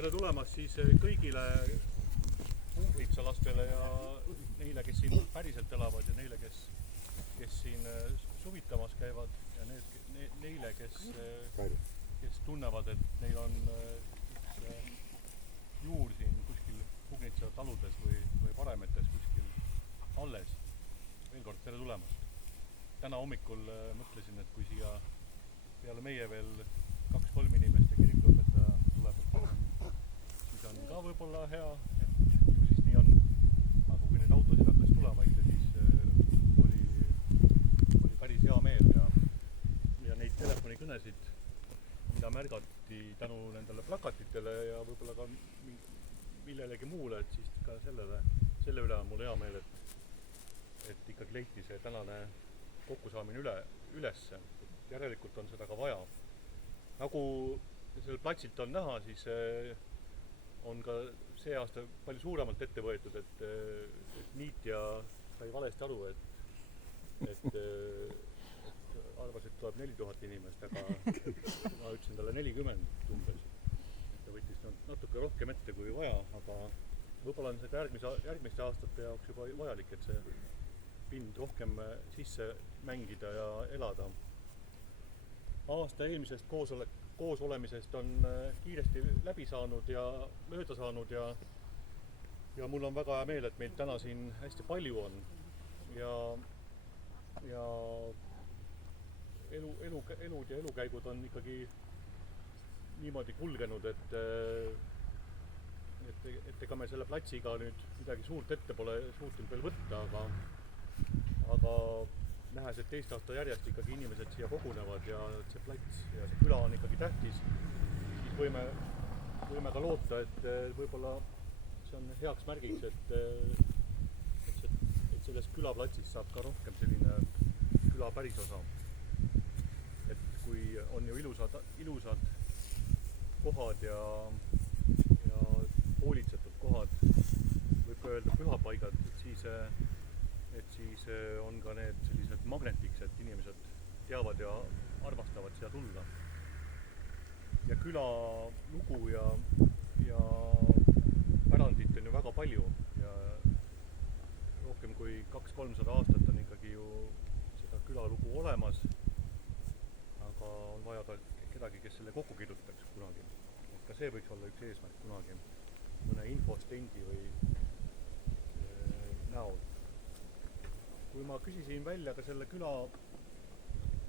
tere tulemast siis kõigile umbritsalastele ja neile, kes siin päriselt elavad ja neile, kes siin suvitamas käivad ja neile, kes tunnevad, et neil on juur siin kuskil Pugnitsa taludes või Paremetes kuskil alles. Veel kord tere tulemast. Täna hommikul mõtlesin, et kui siia peale meie veel 2-3 inimest ja kirikuõpetaja tuleb, siis on ka võib-olla hea, et ju siis nii on. Aga kui neid autosid hakkas tulema ikka, siis oli päris hea meel ja neid telefonikõnesid, mida märgati tänu nendele plakatitele ja võib-olla ka millelegi muule, et siis ka selle üle on mul hea meel, et ikkagi leiti see tänane kokkusaamine ülesse. Järelikult on seda ka vaja. Nagu sellel platsilt on näha, siis on ka see aasta palju suuremalt ette võetud, et Niitja sai valesti aru, et arvas, et tuleb 4000 inimest, aga ma ütlesin talle 40 umbes. Ta võttis natuke rohkem ette kui vaja, aga võib-olla on seda järgmiste aastate jaoks juba vajalik, et see pind rohkem sisse mängida ja elada. Aasta eelmisest koosolemisest on kiiresti läbi saanud ja mööda saanud ja mul on väga hea meel, et meil täna siin hästi palju on ja elud ja elukäigud on ikkagi niimoodi kulgenud, et ega me selle platsiga nüüd midagi suurt ette pole suutnud veel võtta, aga nähes, et teist aasta järjest ikkagi inimesed siia kogunevad ja see plats ja see küla on ikkagi tähtis, siis võime ka loota, et võib-olla see on heaks märgiks, et sellest külaplatsis saab ka rohkem selline küla pärisosa. Et kui on ju ilusad kohad ja hoolitsetud kohad, võib ka öelda pühapaigad, et siis on ka need sellised magnetiks, et inimesed teavad ja armastavad siia tulla. Ja küla lugu ja pärandit on ju väga palju ja rohkem kui 200-300 aastat on ikkagi ju seda küla lugu olemas, aga on vaja ka kedagi, kes selle kokku kirjutaks kunagi. Et ka see võiks olla üks eesmärk kunagi, mõne infostendi või näol. Kui ma küsisin välja ka selle küla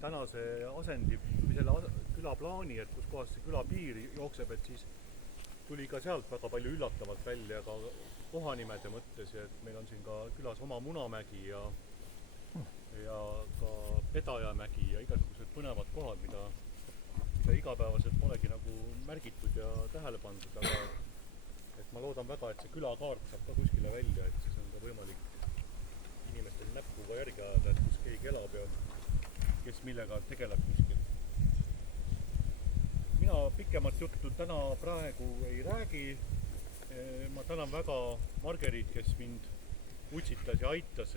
tänase asendi või selle küla plaani, et kus kohas see küla piir jookseb, et siis tuli ka sealt väga palju üllatavalt välja ka kohanimede mõttes, et meil on siin ka külas oma Munamägi ja ka Pedajamägi ja igasugused põnevad kohad, mida igapäevaselt polegi nagu märgitud ja tähele pandud, aga et ma loodan väga, et see külakaart saab ka kuskile välja, et siis on ka võimalik inimestel näppuga järgi ajada, et kus keegi elab ja kes millega tegeleb kuskil. Mina pikemat juttu täna praegu ei räägi. Ma tänan väga Margerit, kes mind utsitas ja aitas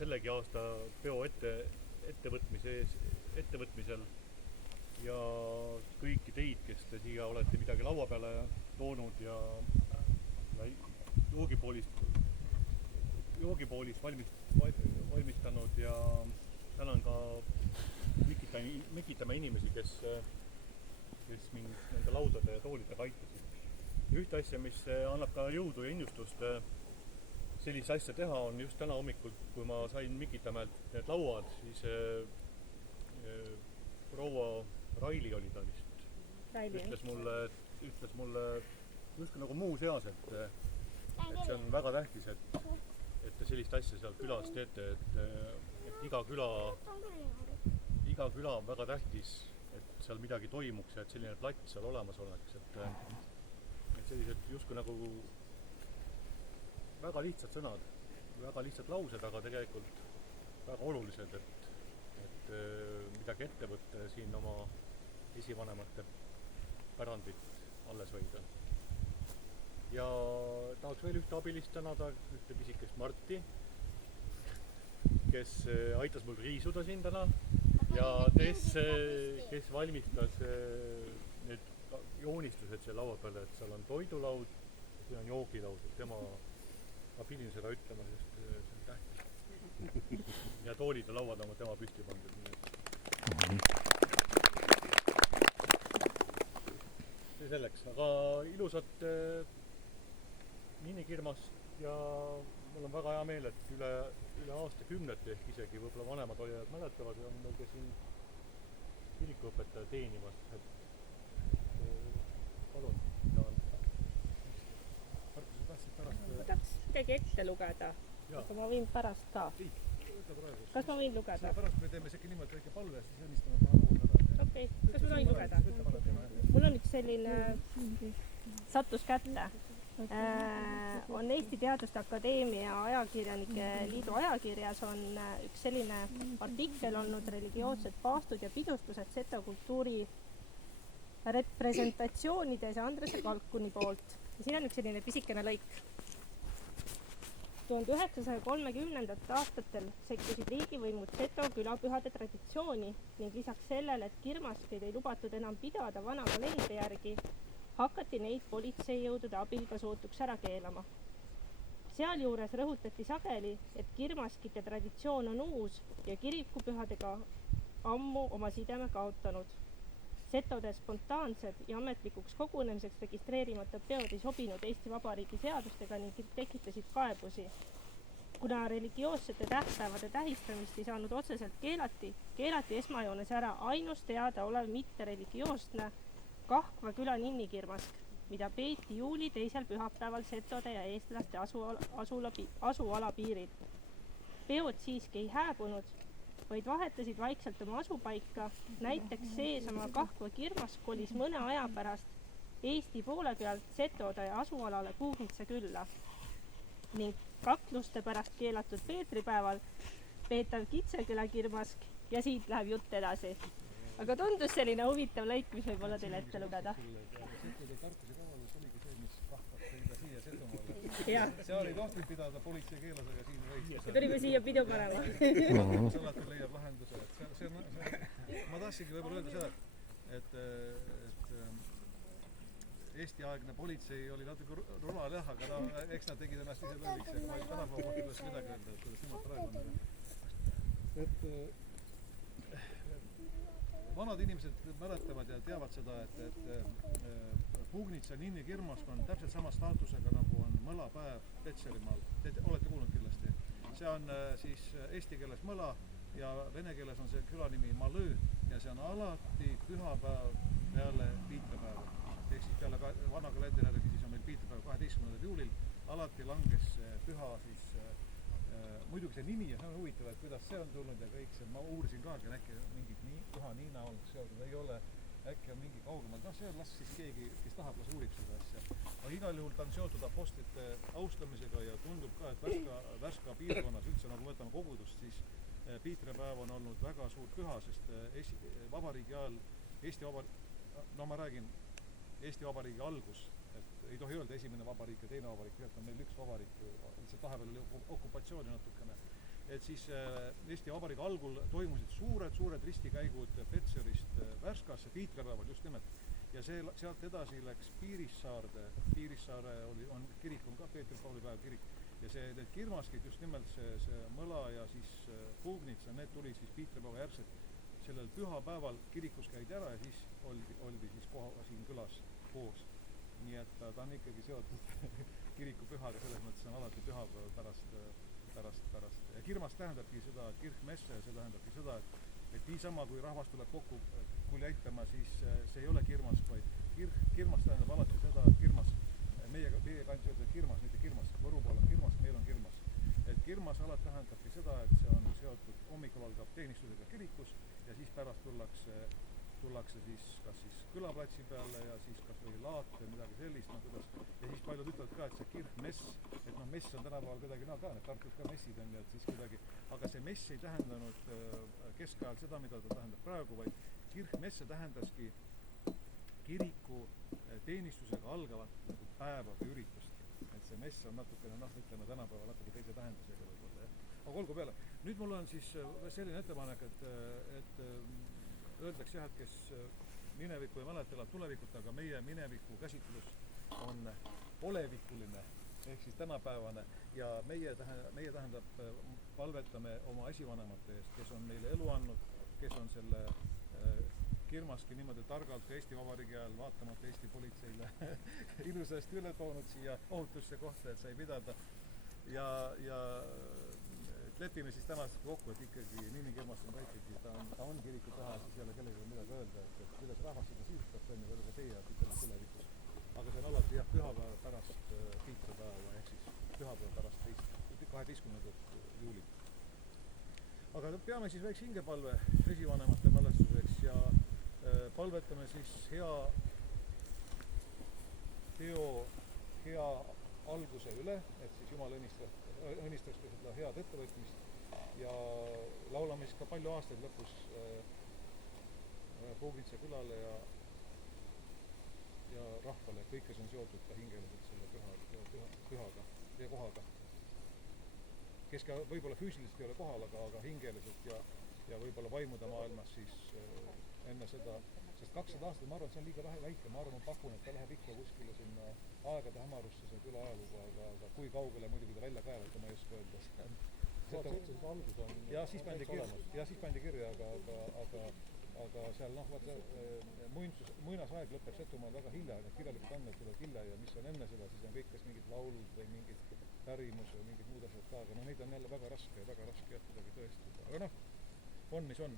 sellegi aasta peo ettevõtmisel ja kõiki teid, kes te siia olete midagi laua peale toonud ja joogipoolist valmistanud ja tänan ka Mikitamäe inimesi, kes mind nende laudade ja toolidega aitasid. Ühte asja, mis annab ka jõudu ja innustust sellist asja teha, on just täna hommikul, kui ma sain Mikitamäelt need lauad, siis proua Raili oli ta vist, ütles mulle just nagu muu seas, et see on väga tähtis, et te sellist asja seal külas teete, et iga küla on väga tähtis, et seal midagi toimuks ja et selline plats seal olemas oleks, et sellised justkui nagu väga lihtsad sõnad, väga lihtsad laused, aga tegelikult väga olulised, et midagi ette võtta ja siin oma esivanemate pärandit alles hoida. Ja tahaks veel ühte abilist tänada, ühte pisikest Marti, kes aitas mul riisuda siin täna ja kes valmistas need joonistused seal laua peale, et seal on toidulaud ja siin on joogilaud, et ma pidin seda ütlema, sest see on tähtis. Ja toolid ja lauad on tema püsti pandud. See selleks, aga ilusat Ninnikirmast ja mul on väga hea meel, et üle aastakümnete ehk isegi võib-olla vanemad olijad mäletavad ja on meil ka siin kirikuõpetaja teenimas, et palun. Markus, sa tahtsid pärast... Ma tahaks midagi ette lugeda, aga ma võin pärast ka. Kas ma võin lugeda? Pärast me teeme isegi niimoodi õige palve ja siis helistame paha lugu ära. Okei, kas ma võin lugeda? Mul on üks selline sattus kätte. On Eesti Teaduste Akadeemia Ajakirjanike Liidu ajakirjas on üks selline artikkel olnud religioossed paastud ja pidustused Seto kultuuri representatsioonides Andrese Kalkuni poolt. Ja siin on üks selline pisikene lõik. 1930. aastatel sekkusid riigivõimud Seto külapühade traditsiooni ning lisaks sellele, et kirmaskeid ei lubatud enam pidada vana kalendri järgi, hakati neid politseijõudude abil ka sootuks ära keelama. Sealjuures rõhutati sageli, et kirmaskite traditsioon on uus ja kirikupühadega ammu oma sideme kaotanud. Setode spontaansed ja ametlikuks kogunemiseks registreerimata peod ei sobinud Eesti Vabariigi seadustega ning tekitasid kaebusi. Kuna religioossete tähtpäevade tähistamist ei saanud otseselt keelati esmajoones ära ainus teada olev mittereligioosne Kahkva küla Ninnikirmask, mida peeti juuli 2. pühapäeval Setode ja eestlaste asuala piiril. Peod siiski ei hääbunud, vaid vahetasid vaikselt oma asupaika, näiteks seesama Kahkva kirmas kolis mõne aja pärast Eesti poole pealt Setode ja asualale Puugnitsa külla ning kakluste pärast keelatud Peetripäeval peetav Kitseküla kirmask ja siit läheb jutt edasi. Aga tundus selline huvitav lõik, mis võib olla teile ette lugeda. Setode tarkuse kavalus oligi see, mis rahvas tõi ka siia Setomaale. Seal ei tohtinud pidada politsei keelas, aga siin võis. Ja tulime siia pidu panema. Alati leiab lahenduse. Ma tahtsingi võib-olla öelda seda, et Eesti-aegne politsei oli natuke rumal jah, aga eks nad tegid ennast ise lõviks ja ma ei tänapäeva kohta kuidas midagi öelda, et kuidas nemad praegu on. Vanad inimesed mäletavad ja teavad seda, et Puugnitsa Ninnikirmask on täpselt sama staatusega nagu on mõlapäev Petserimaal. Te olete kuulnud kindlasti. See on siis eesti keeles mõla ja vene keeles on see küla nimi Malõõ ja see on alati pühapäev peale piitrepäeva. Ehk siis peale vana kalendri järgi siis on meil piitrepäev 12. juulil. Alati langes püha siis muidugi see nimi ja see on huvitav, et kuidas see on tulnud ja kõik see, ma uurisin ka, äkki mingit püha Niina on seotud, ei ole, äkki on mingi kaugemal, see on las siis keegi, kes tahab, las uurib seda asja. Aga igal juhul ta on seotud apostlite austamisega ja tundub ka, et Värska piirkonnas üldse, nagu võtame kogudust, siis piitrepäev on olnud väga suur püha, sest vabariigi ajal ma räägin Eesti Vabariigi algus, et ei tohi öelda esimene vabariik ja teine vabariik, tegelikult on meil üks vabariik, lihtsalt vahepeal oli okupatsiooni natukene. Et siis Eesti Vabariigi algul toimusid suured ristikäigud Petserist Värskasse, piitrepäeval just nimelt. Ja sealt edasi läks Piirissaare on kirik, on ka Peetri-Pauli päev kirik. Ja need kirmaskid, just nimelt see mõla ja siis Puugnitsa, need tuli siis piitrepäeva järgselt. Sellel pühapäeval kirikus käidi ära ja siis oldi siis koha siin külas koos. Nii et ta on ikkagi seotud kirikupühaga, selles mõttes on alati pühapäeval pärast. Ja kirmas tähendabki seda, kirkmesse, see tähendabki seda, et niisama kui rahvas tuleb kokku kuljeitama, siis see ei ole kirmas, vaid kirmas tähendab alati seda, et kirmas, meie kandis öelda kirmas, mitte kirmas, Võru pool on kirmas, meil on kirmas. Et kirmas alati tähendabki seda, et see on seotud, hommikul algab teenistusega kirikus ja siis pärast tullakse siis kas siis külaplatsi peale ja siis kas või laat või midagi sellist, ja siis paljud ütlevad ka, et see kirkmess, et mess on tänapäeval kuidagi ka, need Tartus ka messid on ja et siis kuidagi, aga see mess ei tähendanud keskajal seda, mida ta tähendab praegu, vaid kirkmesse tähendaski kiriku teenistusega algavat nagu päeva või üritust. Et see mess on natukene, ütleme tänapäeval natuke teise tähendusega võib-olla. Aga olgu peale. Nüüd mul on siis selline ettepanek, et öeldakse jah, et kes minevikku ei mäleta, elab tulevikut, aga meie mineviku käsitlus on olevikuline ehk siis tänapäevane ja meie tähendab palvetame oma esivanemate eest, kes on meile elu andnud, kes on selle Kirmaski niimoodi targalt ka Eesti Vabariigi ajal vaatamata Eesti politseile ilusasti üle toonud siia ohutusse kohta, et sai pidada ja lepime siis tänasest kokku, et ikkagi Ninni Kirmast on ka ikkagi, ta on kiriku taha, siis ei ole kellelgi midagi öelda, et kuidas rahvas seda sisustab, on ju, ka teie ütleme tulevikus. Aga see on alati jah, pühapäeva pärast piitsupäeva ehk siis pühapäeva pärast 12. juulit. Aga peame siis väikse hingepalve esivanemate mälestuseks ja palvetame siis hea teo, hea alguse üle, et siis Jumal õnnistaks ka seda head ettevõtmist ja laulame siis ka palju aastaid lõpus Pugnitsa külale ja rahvale, kõik, kes on seotud ka hingeliselt selle pühaga ja kohaga. Kes ka võib-olla füüsiliselt ei ole kohal, aga hingeliselt ja võib-olla vaimude maailmas siis enne seda, sest 200 aastat, ma arvan, et see on liiga väike, ma arvan, ma pakun, et ta läheb ikka kuskile sinna aegade hämarusse, see küla ajalugu, aga kui kaugele muidugi ta välja kaevata, ma ei oska öelda. Algus on ja siis pandi kirja, aga seal vaata muinasaeg lõpeb Setumaal väga hilja, need kirjalikud andmed tulevad hilja ja mis on enne seda, siis on kõik kas mingid laulud või mingid pärimus või mingid muud asjad ka, aga neid on jälle väga raske jah kuidagi tõestada, aga on mis on.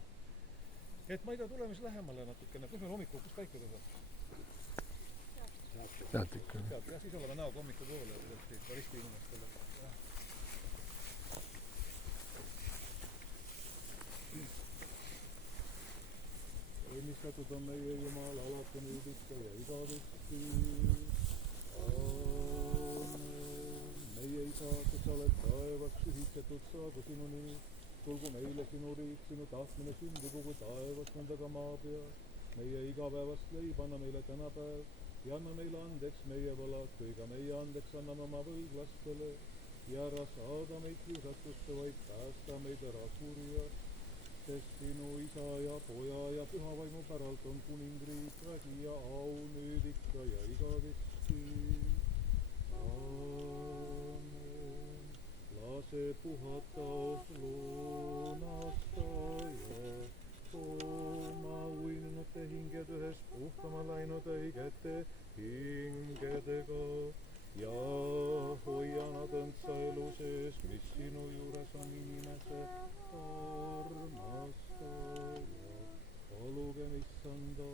Et ma ei tea, tuleme siis lähemale natukene, kus meil hommikul, kus päike tõsab? Sealt ikka. Sealt, jah, siis oleme näoga hommiku poole, et risti inimestele. Õnnistatud on meie Jumal alati nüüd ikka ja igavesti. Meie Isa, kes oled taevas, pühitsetud saagu sinu nimi. Tulgu meile sinu riik, sinu tahtmine sündigu kui taevas, nõnda ka maa peal. Meie igapäevast leib anna meile tänapäev ja anna meile andeks meie võlad, kui ka meie andeks anname oma võlglastele. Ja ära saada meid kiusatusse, vaid päästa meid ära kurjast. Sest sinu Isa ja Poja ja Pühavaimu päralt on kuningriik, vägi ja au nüüd ikka ja igavesti. Aamen. Lase puhata loonastaja, tooma uinunute hinged ühest puhkama läinud õigete hingedega ja hoia nad õndsa elu sees, mis sinu juures on inimese armastaja. Palugem Issanda,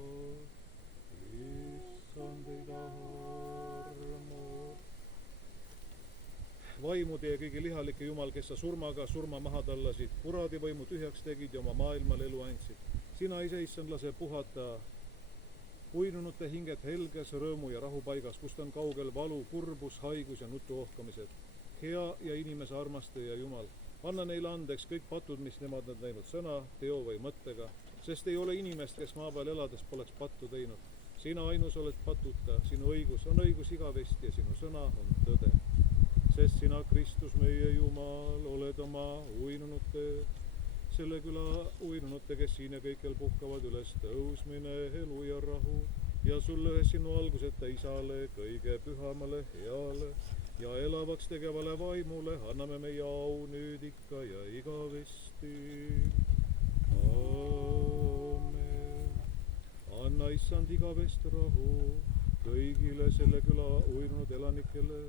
Issand ei armu. Vaimude ja kõigi lihalike Jumal, kes sa surmaga surma maha tallasid, kuradi võimu tühjaks tegid ja oma maailmale elu andsid. Sina ise, Issand, lase puhata uinunute hinged helges, rõõmu ja rahu paigas, kust on kaugel valu, kurbus, haigus ja nutuohkamised. Hea ja inimese armastaja Jumal, anna neile andeks kõik patud, mis nemad on teinud sõna, teo või mõttega, sest ei ole inimest, kes maa peal elades poleks pattu teinud. Sina ainus oled patuta, sinu õigus on õigus igavesti ja sinu sõna on tõde. Sest sina, Kristus, meie Jumal, oled oma uinunute, selle küla uinunute, kes siin ja kõikjal puhkavad üles tõusmine, elu ja rahu ja sulle ühes sinu alguseta Isale, kõige pühamale, heale ja elavaks tegevale vaimule anname meie au nüüd ikka ja igavesti. Aamen. Anna Issand igavest rahu kõigile selle küla uinunud elanikele,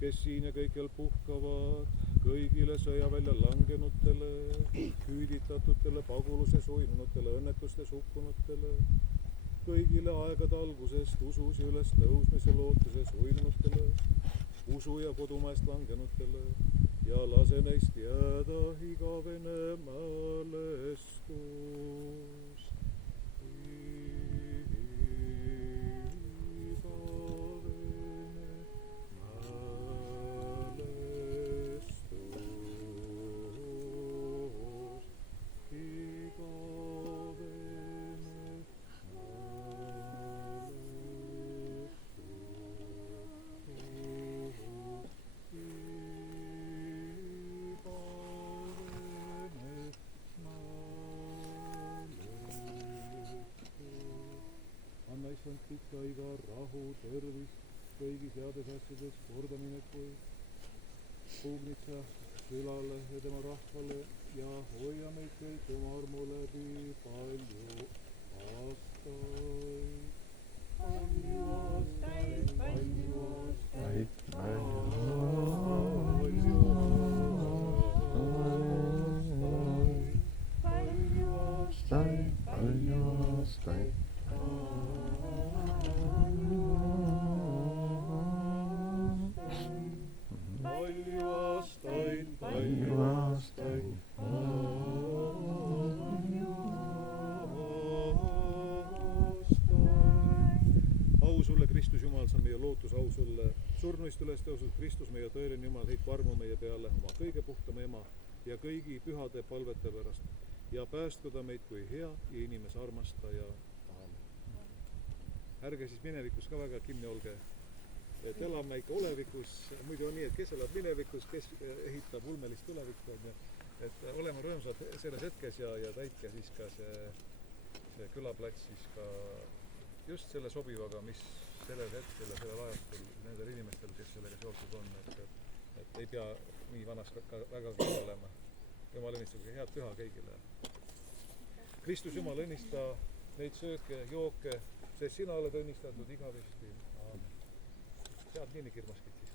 kes siin ja kõikjal puhkavad, kõigile sõjavälja langenutele, hüüditatutele, paguluses uinunutele, õnnetustes hukkunutele, kõigile aegade algusest usus ja üles tõusmise lootuses uinunutele, usu ja kodumaest langenutele ja lase neist jääda igavene mälestus. taiga, rahu, tervist kõigis heades asjades, kordaminekuid Pugnitsa külale ja tema rahvale ja hoia meid kõik oma armu läbi palju aastaid. Palju aastaid, palju aastaid, palju aastaid, palju aastaid. Palju aastaid, palju aastaid. Au sulle, Kristus Jumal, sa meie lootus, au sulle surnuist üles tõusnud Kristus, meie tõeline Jumal, heitku armu meie peale, oma kõige puhtama ema ja kõigi pühade palvete pärast ja päästku ta meid kui hea ja inimese armastaja. Ärge siis minevikus ka väga kinni olge, et elame ikka olevikus, muidu on nii, et kes elab minevikus, kes ehitab ulmelist tulevikku, on ju. Et oleme rõõmsad selles hetkes ja täitke siis ka see külaplats siis ka just selle sobivaga, mis sellel hetkel ja sellel ajastul nendel inimestel, kes sellega seotud on, et ei pea nii vanas ka väga kinni olema. Jumal õnnistage head püha kõigile. Kristus Jumal õnnista neid sööke, jooke, sest sina oled õnnistatud igavesti. Aamen. Sead nii kirmaskid siis.